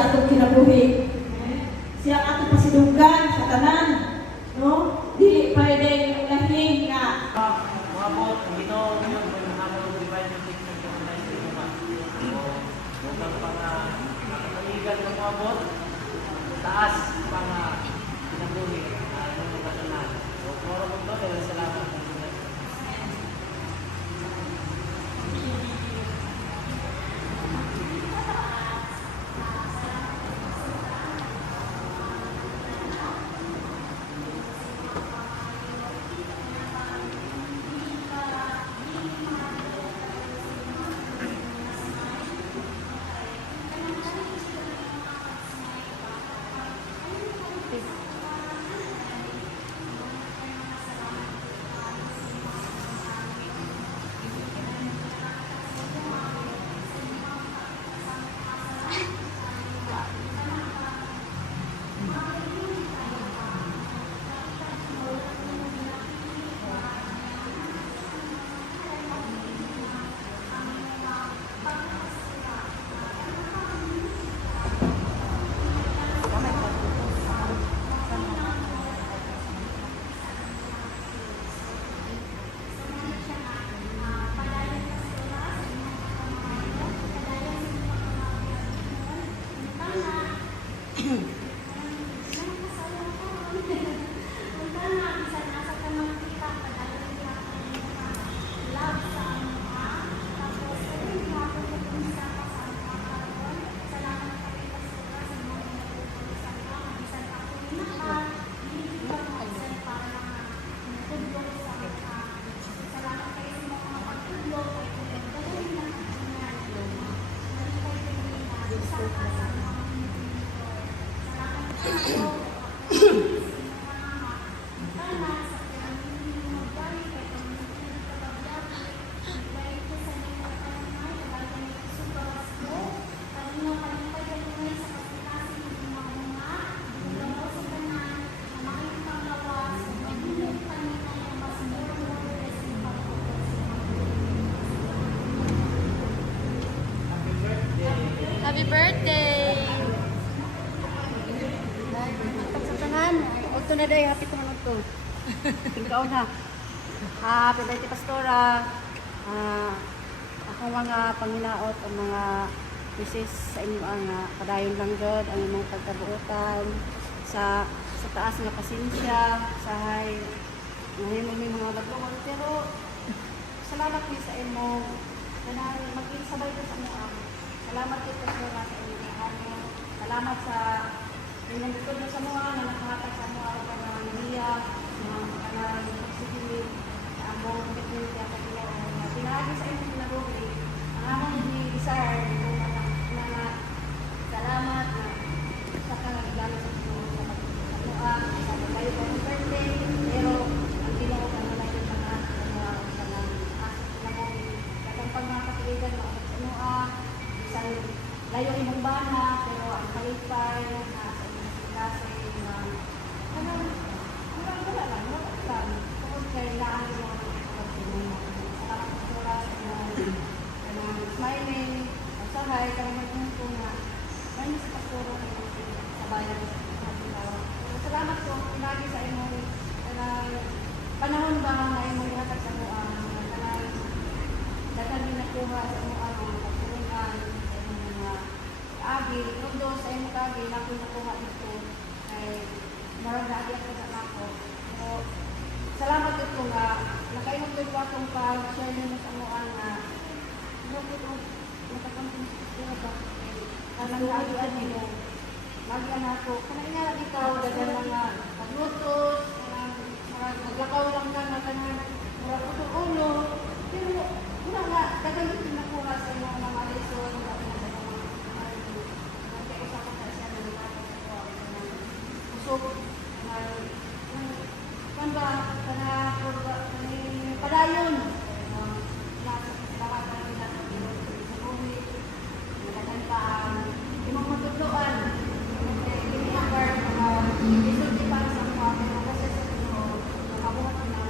sa atong kinabuhi. Siya ang atong pasidugan sa tanan. No? Dili pwede lahing nga. Mabot, Ginoo yun, kung hamon divine protection ka na sa inyo ba. So, huwag pa nga nakaligan ng mabot, taas pa nga pinabuhi ng katanan. So, puro mo ito, dahil salamat. Happy birthday! Pagsasangan, ito na day, happy tumanod to. Ikaw na. Happy birthday, Pastora. Akong mga panginaot o mga wishes sa inyo ang padayon lang God, ang inyong pagkabuotan sa taas nga pasensya, sa hay, ngayon may mga lablungan, pero salamat din sa inyo, na mag-insabay ko sa mga. Salamat po sa mga sa inyong ano. Salamat sa inyong likod na sa mga na nakahatag sa mga mga Maria, mga nagsigilig, ang buong commitment niya sa Pinoon. Pinahagi sa inyong pinabuhi, ang among desire, mga salamat sa kagagano sa Pinoon sa kayo po ng birthday, pero ang Pinoon ang mga yung mga katang pagmapatiligan mga sa Pinoon, isang layo ibang bana, pero ang kalipay sa inyong klase na wala lang. Kung kailangan mo salamat sa sura, smiling, usahay, karamahin ko na may sa pasuro sa bayan. Salamat po lagi sa inyong panahon ba na inyong ihatag sa mga dagan din nakuha sa mga agi, mundo sa imong kagi, nakoy nakuha ito ay maragdagi ako sa ako. So, salamat ito nga, nakaimong ko akong pag-share nyo sa mga nga nakakampi sa ba kanang nagian nyo magian ako, kanang nga ikaw dagan mga maglutos, maglakaw lang ka na kanang ulo, pero wala nga, dagan din nakuha sa mga lesson. So, kanda kana padayon lahat ng buhi nagkan pa imong matudloan ini number isulti para sa mga kasi sa Ginoo abuhat na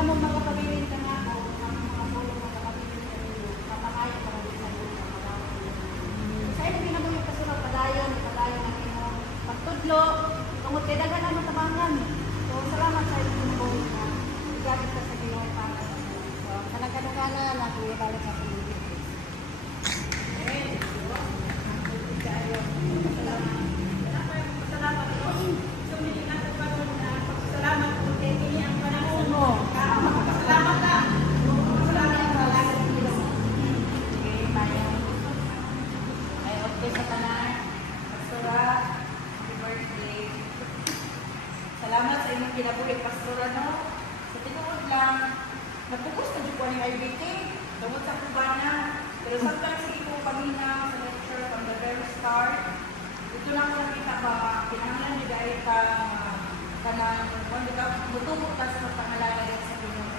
mo makapabilin ka nga ako, ang mga pulong makapabilin ka ninyo, kapakayo ka rin sa inyo, sa inyo ginamo yung kasunod, padayon ang inyo, pagtudlo, tungod kay dagan ang matabangan. So, salamat sa inyo mga boys na igamit ka sa Ginoo para sa inyo. So, kanagkanagana na kung ibalik sa inyo. Salamat sa inyong kinabuhi, Pastora, no? Sa tinuod lang, nagpugos na dyan po ang IBT, dumot sa kubana, pero sometimes sige po pamina sa lecture from the very start. Ito lang ko nakita ba, pinangalan ni dahil ka kanang, mutumok ka sa pangalaga din sa Pinoy.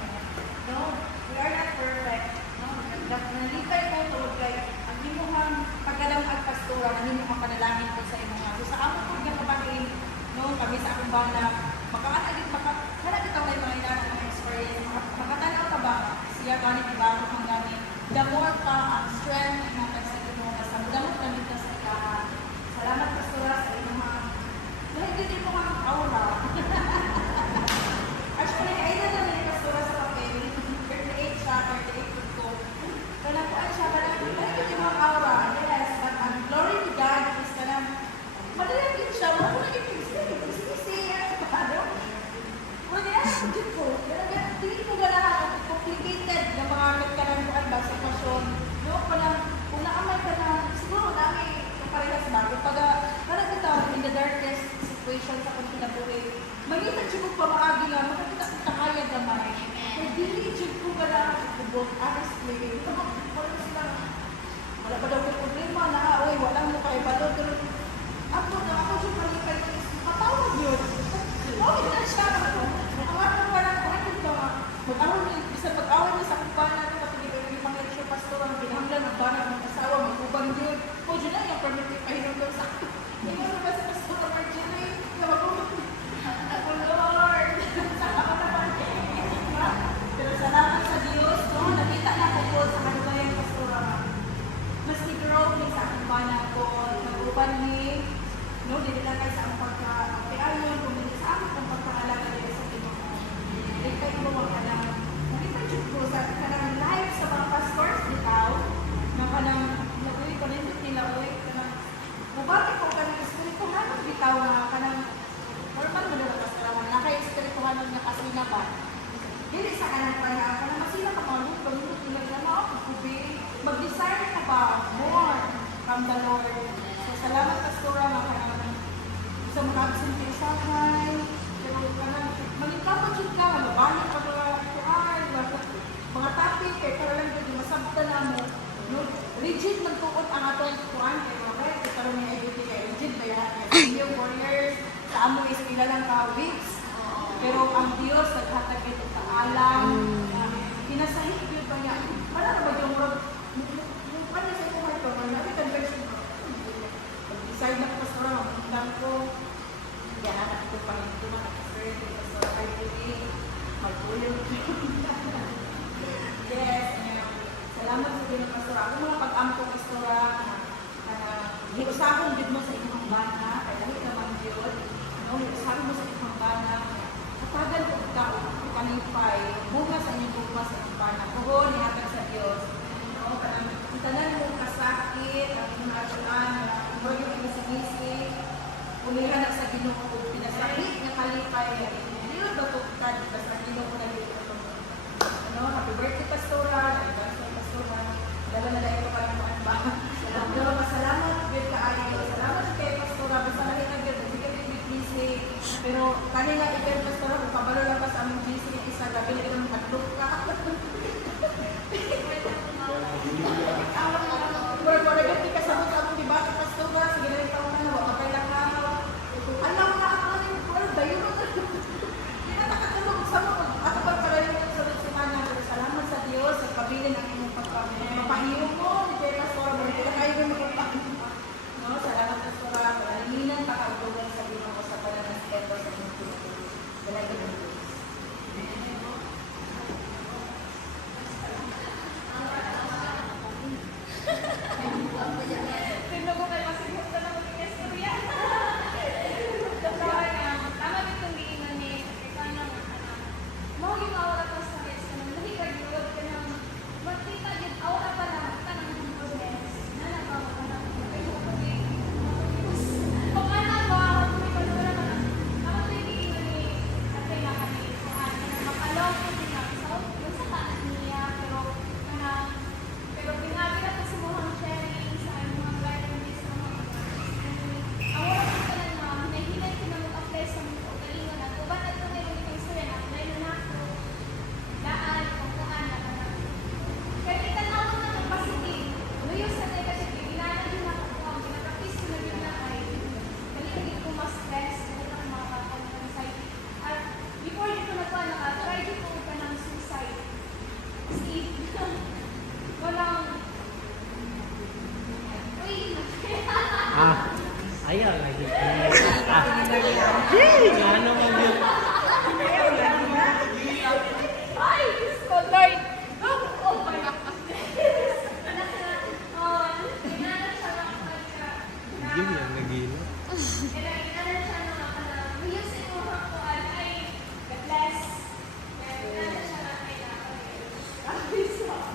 No? We are not perfect. No? Nalipay ko tawag kay, ang himuhang pagkalamag Pastora, ang himuhang panalangin ko sa inyo nga. So sa amon po nga kapagin, no, kami sa akong bana, hanapit ako kayo mga ilan ng experience, makatanaw ka ba, siya ganit iba ako kang gamit, the more pa ang strength na nagsagin mo, kasi ang damot gamit ka sa ikaha. Salamat Pastora sa inyong mga, nahigit mo mga aura. Actually, ayun na ni Pastora sa papel, 38 siya, 38 ko. Kaya po ay siya, nahigit yung mga aura, yes, but ang glory to God is ka lang, madalang din siya, wala ko naging tingin ko gala complicated na mga nagkaroon ba sa pasyon. No, kung naamay ka na, siguro namin parehas bago. Parang ito, in the darkest situation sa kong kinabuhi, magitan siya kong pamaagi lang, makakita kita kaya gamay. Kaya diligent ko gala, kubot, honestly. Ito mo, parang sila, wala ba daw yung problema na, oy, walang mo kayo balon. Pero ako siya palikay ko, kapawag yun. Okay na siya. Mag-awal niya sa kumpana ito, kapag yung mga issue pastor, ang pinahanglan ng bana ng asawa, mag-ubang yun. O, dyan na yung permitted pahinom doon sa akin. Hindi mo ba sa pastor, Marjorie? Ako, Lord! Ako naman. Pero salamat sa Diyos, no? Nakita na ko po sa kanubayang pastor. Mas ni-grow niya sa aking bana ko, mag-uban ni, no? Dili lang kayo sa ang pagka-ayon, kung hindi sa akin ang pagka-alaga nila sa Pinoy. Dili kayo mo mga alam. Ko sa kanang live sa mga pastors bitaw na kanang naguwi ko rin nila ulit kanang mabati ko kanang espirituhanon bitaw na kanang normal mo na pastor na kay espirituhanon nga kasi na ba dili sa kanang kaya kanang masila ka mga lutong nila na ako kubi mag-desire ka ba more from the Lord. So salamat pastora mga kanang sa mga absent sa hay pero kanang maningkapot jud ka mabalik ka mga topic kay para lang yung masabta na mo no rigid magtuot ang atong kuan kay okay kay karon ni IBT kay rigid ba yan yung warriors sa amo is pila lang ka weeks pero ang Dios naghatag ito sa alam pinasahig yun pa niya wala na ba yung yung ano sa ito ko na nabi conversion decide na pastor ang ko yan na ito pa ito man pastor pastor IBT magulong yes, salamat sa Pinoy Pastora. Ako mga pag-ampo Pastora hiusahon din mo sa inyong bana, kaya dahil naman yun, no? Hiusahon mo sa inyong bana, katagal ko ikaw, kanipay, bunga sa inyong bunga sa inyong bana, kuho, nihatag sa Diyos. No? Tanan mo kasakit, ang inyong asuan, huwag yung pinasagisi, umihan na sa Ginoo, pinasakit na kalipay, yun ba ito katad, basta Ginoo na yun. No, happy birthday Pastora, anniversary Pastora. Dala na dahil ko parang mga ba. Salamat, good kaayo. Salamat sa kay Pastora, basta na rin agad, hindi ka big busy. Pero kanina ikaw Pastora, kung pabalo lang pa sa aming busy ng isa, gabi na rin matlog ka. Pero nagati ka sa mga aming debate Pastora, sige na rin taon na, wakapay lang ka. Alam mo na ako na yung pero dayo mo na. Hindi na nakatulog sa mga, ako ba para yung salamat sa Diyos at pabilin ang inyong pagpapahiyo mo. Hindi kayo Pastora, hindi ka kayo magpapahiyo. No, salamat Pastora. Palalinan, pakautugan sa Ginoo ko sa palanas ito sa inyong pinag-ulit. Dalaga ng Diyos.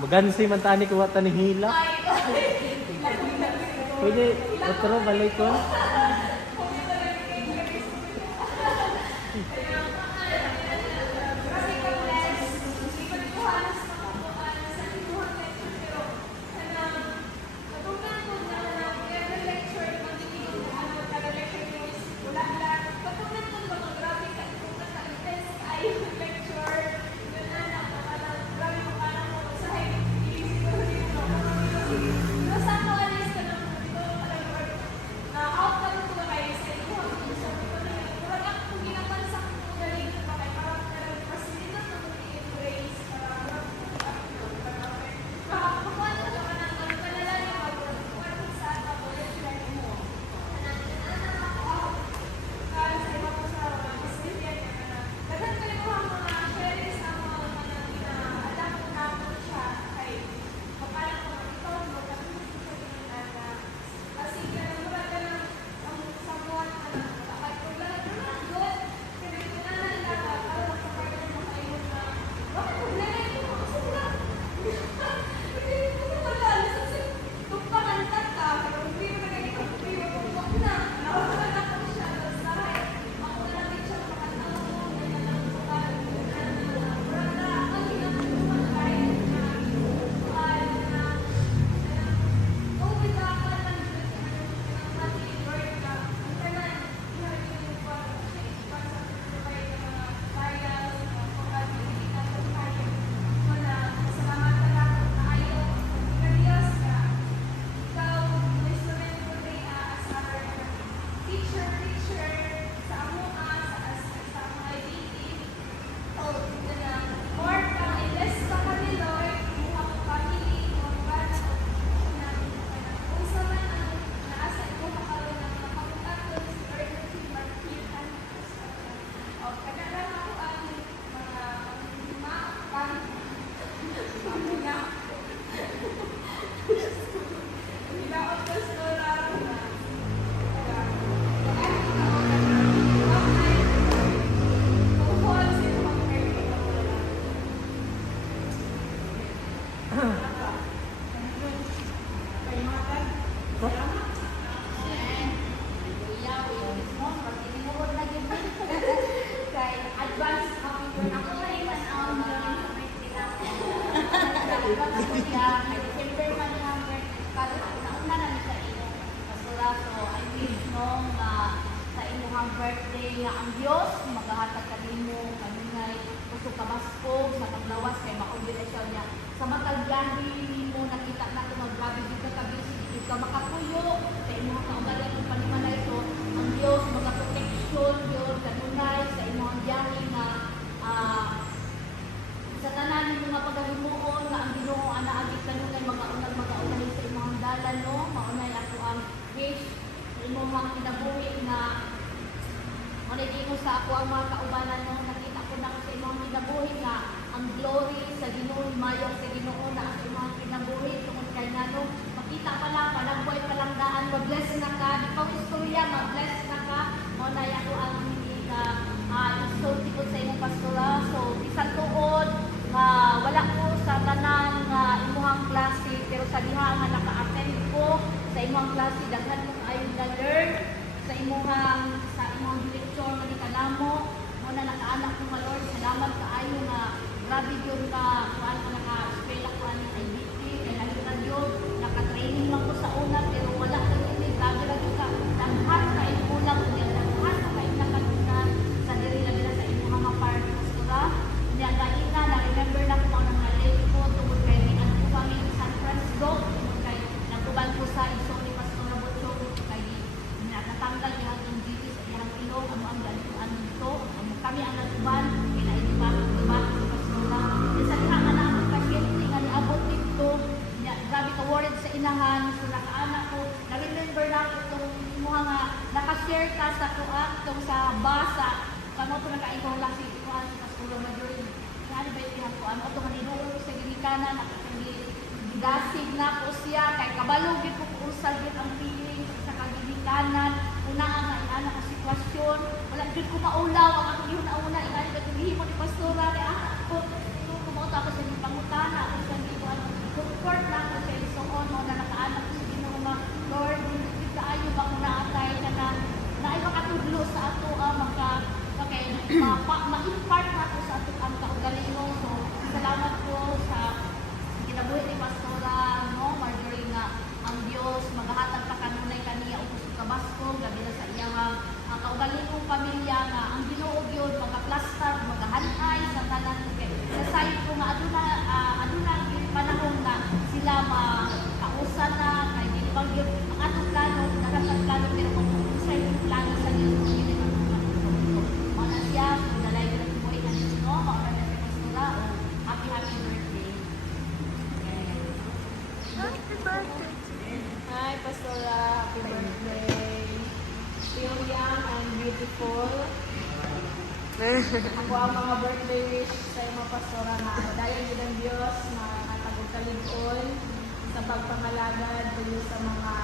Magansi man tani kuha tani hila. Pwede, otro balik ko. birthday nga ang Dios magahatag kanimo kanunay uso ka baskog sa paglawas kay makombinasyon niya sa matag gabi nimo nakita nato maggrabe dito ka busy dito ka makapuyo sa imong kaugalingon ng panimalay so ang Dios magaproteksyon Dios kanunay sa imong biyahe nga sa tanan ng mga paghimuon nga ang Ginoo anaagit kanunay magaunag sa imong dalan no maunay ako ang wish imong mga kinabuhi na maniging sa ako ang mga kaubanan mo, nakita ko na sa imong kinabuhi nga ang glory sa Ginoo, mayong sa Ginoo na ang imong kinabuhi tungod kay ngano, makita pa lang, panagbuhay pa lang daan, ma-bless na ka, di pa istorya, ma-bless na ka, mo na ako ang hindi ka insulti ko sa imong pastora, so isang tuod, wala ko sa tanan nga imuhang klase, pero sa diha nga naka-attend ko sa imong klase, daghan mo ayon na learn, sa imong lecture nga gikanamo mo na nakaanak ko nga Lord salamat kaayo nga grabe gyud ka kuan ka naka-eskwela ko ani IBT kay nakita gyud naka-training lang ko sa una pero wala ko ini grabe ra gyud ka daghan ka ibulag niya daghan ka nakadunan sa diri lang sa imong mga pastora nya gaina na remember na ko ang mga late ko tungod kay ni ano ko kami sa San Francisco tungod kay nagubal ko sa isong ni Pastor Botso kay natanggal yung duties ang ilong ang galuan nito kami ang nagtuban kinaiba sa pastora sa diha nga na kasi nga niabot dito grabe ka worried sa inahan so nakaanak ko na-remember na ko itong mga nga nakashare ka sa itong sa basa kamo ito nakaikaw lang si Kuan si Pastor Majorin ano ba yung ko ano ito maninuo sa ginikanan nakapagdasig na po siya kay kabalog ko usag ang feelings sa kaginikanan una nga ina ka sitwasyon wala jud ko maulaw ang akong na una ina ka gihimo ni pastora ni Ako, kumuha ako sa inyong pangutana, ako sa inyong comfort na ako sa inyong suon, mo na nakaanak ko sa inyong mga Lord, hindi kaayo ba kung naatay ka na ay makatudlo sa ato ma-impart na ko sa ato ang kaugalingon. So, salamat po sa kinabuhi ni Pastora, no, Marjorie, nga ang Diyos maghahatag pa kanunay kaniya o sa kabasko, gabi na sa iyang ang kaugalingong pamilya nga ang Ginoo gyud magaplastar, magahanay sa tanan sa side ko nga aduna panahon na sila makausan na kay dili bang gyud ang atong plano nakasag plano pero kung sa yung plano sa Dios dili man mana siya dalay gyud ang buhay kanina no maura na sa pastora o happy birthday. Hi, Pastora. Happy birthday. Still young and beautiful. Ako ang mga birthday wish sa iyo, Pastora, na dayon din ang Diyos na natagod kalig-on sa pagpangalagad tuloy sa mga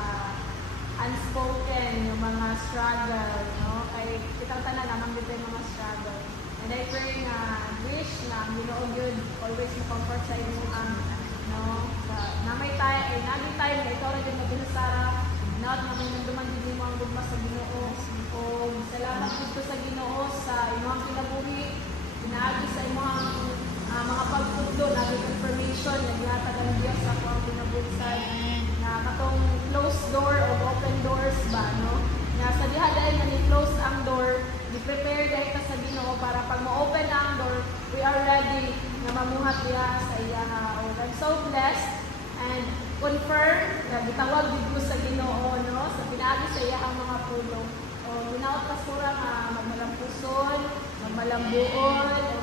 unspoken, yung mga struggle, no? Kay kitang tanan naman dito yung mga struggle. And I pray na wish na ang Ginoo gyud always mo comfort sa inyo ang no, namay tayo na ikaw rin yung mabinasara na at maminunduman din mo ang gugma sa Ginoo. O salamat dito sa Ginoo sa imong kinabuhi, pinaagi sa imong mga pagtudlo, nabi confirmation, naglatag ang Diyos sa ako ang kinabuhi na katong closed door o open doors ba, no? Na sa diha dahil na ni-close ang door, i-prepare dahil ka sa Ginoo para pag ma-open na ang door, we are ready na mamuhat diha sa iya. I'm so blessed and confirm na gitawag dito sa Ginoo, no? Sa pinaagi sa iya ang mga pulong. O ginaot pastora nga magmalampuson, magmalambuon, o